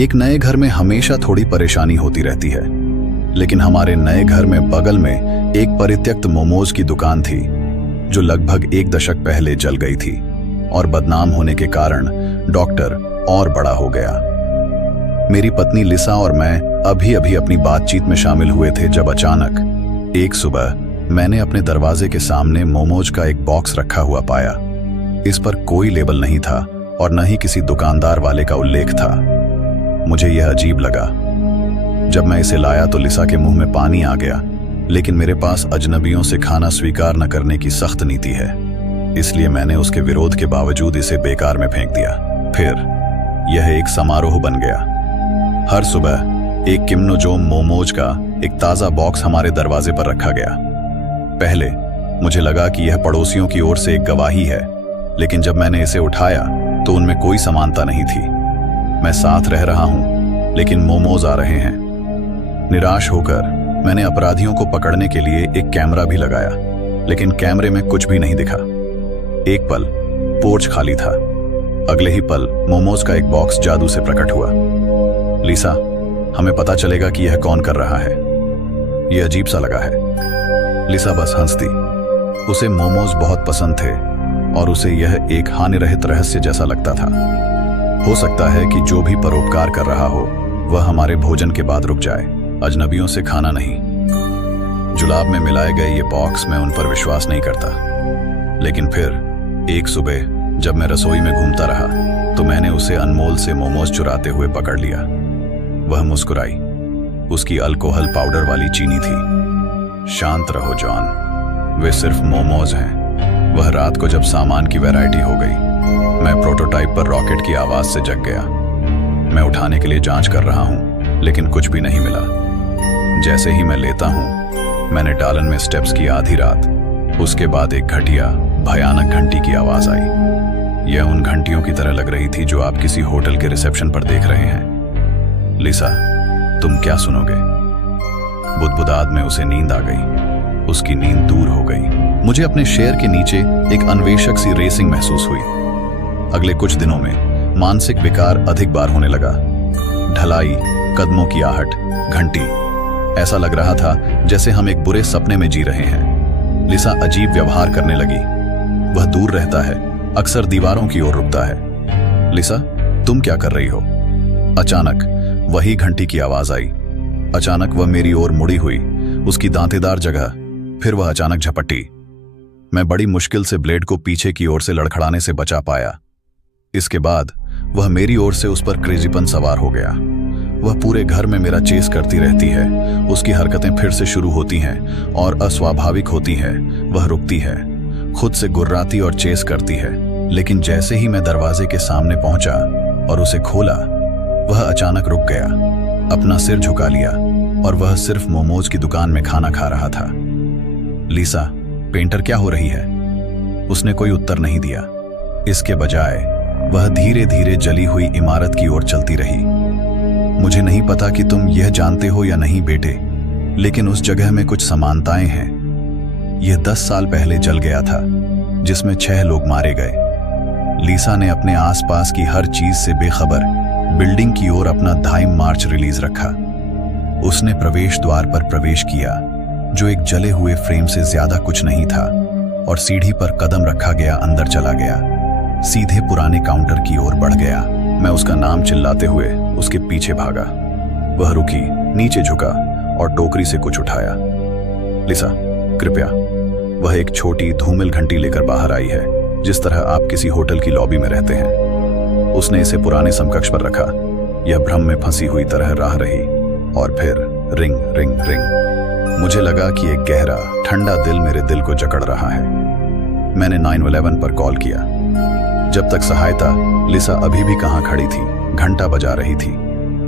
एक नए घर में हमेशा थोड़ी परेशानी होती रहती है, लेकिन हमारे नए घर में बगल में एक परित्यक्त मोमोज की दुकान थी जो लगभग 1 दशक पहले जल गई थी और बदनाम होने के कारण डॉक्टर और बड़ा हो गया। मेरी पत्नी लिसा और मैं अभी अभी अपनी बातचीत में शामिल हुए थे जब अचानक एक सुबह मैंने अपने दरवाजे के सामने मोमोज का एक बॉक्स रखा हुआ पाया। इस पर कोई लेबल नहीं था और न ही किसी दुकानदार वाले का उल्लेख था। मुझे यह अजीब लगा। जब मैं इसे लाया तो लिसा के मुंह में पानी आ गया, लेकिन मेरे पास अजनबियों से खाना स्वीकार न करने की सख्त नीति है, इसलिए मैंने उसके विरोध के बावजूद इसे बेकार में फेंक दिया। फिर यह एक समारोह बन गया। हर सुबह एक किम्नोजोम मोमोज का एक ताज़ा बॉक्स हमारे दरवाजे पर रखा गया। पहले मुझे लगा कि यह पड़ोसियों की ओर से एक गवाही है, लेकिन जब मैंने इसे उठाया तो उनमें कोई समानता नहीं थी। मैं साथ रह रहा हूं, लेकिन मोमोज आ रहे हैं। निराश होकर मैंने अपराधियों को पकड़ने के लिए एक कैमरा भी लगाया, लेकिन कैमरे में कुछ भी नहीं दिखा। एक पल पोर्च खाली था, अगले ही पल मोमोज का एक बॉक्स जादू से प्रकट हुआ। लिसा, हमें पता चलेगा कि यह कौन कर रहा है। यह अजीब सा लगा है। लिसा बस हंसती। उसे मोमोज बहुत पसंद थे और उसे यह एक हानिरहित रहस्य जैसा लगता था। हो सकता है कि जो भी परोपकार कर रहा हो वह हमारे भोजन के बाद रुक जाए, अजनबियों से खाना नहीं। जुलाब में मिलाए गए ये बॉक्स, मैं उन पर विश्वास नहीं करता। लेकिन फिर एक सुबह जब मैं रसोई में घूमता रहा तो मैंने उसे अनमोल से मोमोज चुराते हुए पकड़ लिया। वह मुस्कुराई। उसकी अल्कोहल पाउडर वाली चीनी थी। शांत रहो जॉन, वे सिर्फ मोमोज हैं। वह रात को जब सामान की वैरायटी हो गई, मैं प्रोटोटाइप पर रॉकेट की आवाज से जग गया। मैं उठाने के लिए जांच कर रहा हूं, लेकिन कुछ भी नहीं मिला। जैसे ही मैं लेता हूं, मैंने डालन में स्टेप्स की आधी रात। उसके बाद एक घटिया भयानक घंटी की आवाज आई। यह उन घंटियों की तरह लग रही थी जो आप किसी होटल के रिसेप्शन पर देख रहे हैं। लिसा, तुम क्या सुनोगे? बुदबुदाद में उसे नींद आ गई। उसकी नींद दूर हो गई। मुझे अपने शेर के नीचे एक अन्वेषक सी रेसिंग महसूस हुई। अगले कुछ दिनों में मानसिक विकार अधिक बार होने लगा। ढलाई, कदमों की आहट, घंटी, ऐसा लग रहा था जैसे हम एक बुरे सपने में जी रहे हैं। लिसा अजीब व्यवहार करने लगी। वह दूर रहता है, अक्सर दीवारों की ओर रुकता है। लिसा, तुम क्या कर रही हो? अचानक वही घंटी की आवाज आई। अचानक वह मेरी ओर मुड़ी हुई, उसकी दांतेदार जगह। फिर वह अचानक झपटी। मैं बड़ी मुश्किल से ब्लेड को पीछे की ओर से लड़खड़ाने से बचा पाया। इसके बाद वह मेरी ओर से उस पर क्रेजीपन सवार हो गया। वह पूरे घर में मेरा चेस करती रहती है। उसकी हरकतें फिर से शुरू होती हैं और अस्वाभाविक होती हैं। वह रुकती है, खुद से गुर्राती और चेस करती है। लेकिन जैसे ही मैं दरवाजे के सामने पहुंचा और उसे खोला, वह अचानक रुक गया, अपना सिर झुका लिया और वह सिर्फ मोमोज की दुकान में खाना खा रहा था। लिसा, पेंटर क्या हो रही है? उसने कोई उत्तर नहीं दिया। इसके बजाय वह धीरे धीरे जली हुई इमारत की ओर चलती रही। मुझे नहीं पता कि तुम यह जानते हो या नहीं बेटे, लेकिन उस जगह में कुछ समानताएं हैं। यह 10 साल पहले जल गया था, जिसमें 6 लोग मारे गए। लिसा ने अपने आसपास की हर चीज से बेखबर बिल्डिंग की ओर अपना धाइम मार्च रिलीज रखा। उसने प्रवेश द्वार पर प्रवेश किया, जो एक जले हुए फ्रेम से ज्यादा कुछ नहीं था, और सीढ़ी पर कदम रखा गया अंदर चला गया, सीधे पुराने काउंटर की ओर बढ़ गया। मैं उसका नाम चिल्लाते हुए उसके पीछे भागा। वह रुकी, नीचे झुका और टोकरी से कुछ उठाया। लिसा, कृपया। वह एक छोटी धूमिल घंटी लेकर बाहर आई है, जिस तरह आप किसी होटल की लॉबी में रहते हैं। उसने इसे पुराने समकक्ष पर रखा। यह भ्रम में फंसी हुई तरह राह रही और फिर रिंग रिंग रिंग। मुझे लगा कि एक गहरा ठंडा दिल मेरे दिल को जकड़ रहा है। मैंने 911 पर कॉल किया। जब तक सहायता, लिसा अभी भी कहां खड़ी थी, घंटा बजा रही थी।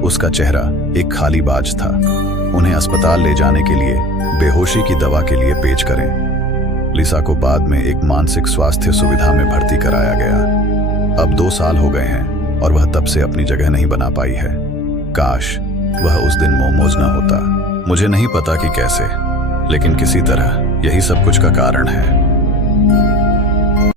उसका चेहरा एक खाली बाज था। उन्हें अस्पताल ले जाने के लिए बेहोशी की दवा के लिए पेश करें। लिसा को बाद में एक मानसिक स्वास्थ्य सुविधा में भर्ती कराया गया। अब 2 साल हो गए हैं और वह तब से अपनी जगह नहीं बना पाई है। काश वह उस दिन मोमोज न होता। मुझे नहीं पता कि कैसे, लेकिन किसी तरह यही सब कुछ का कारण है।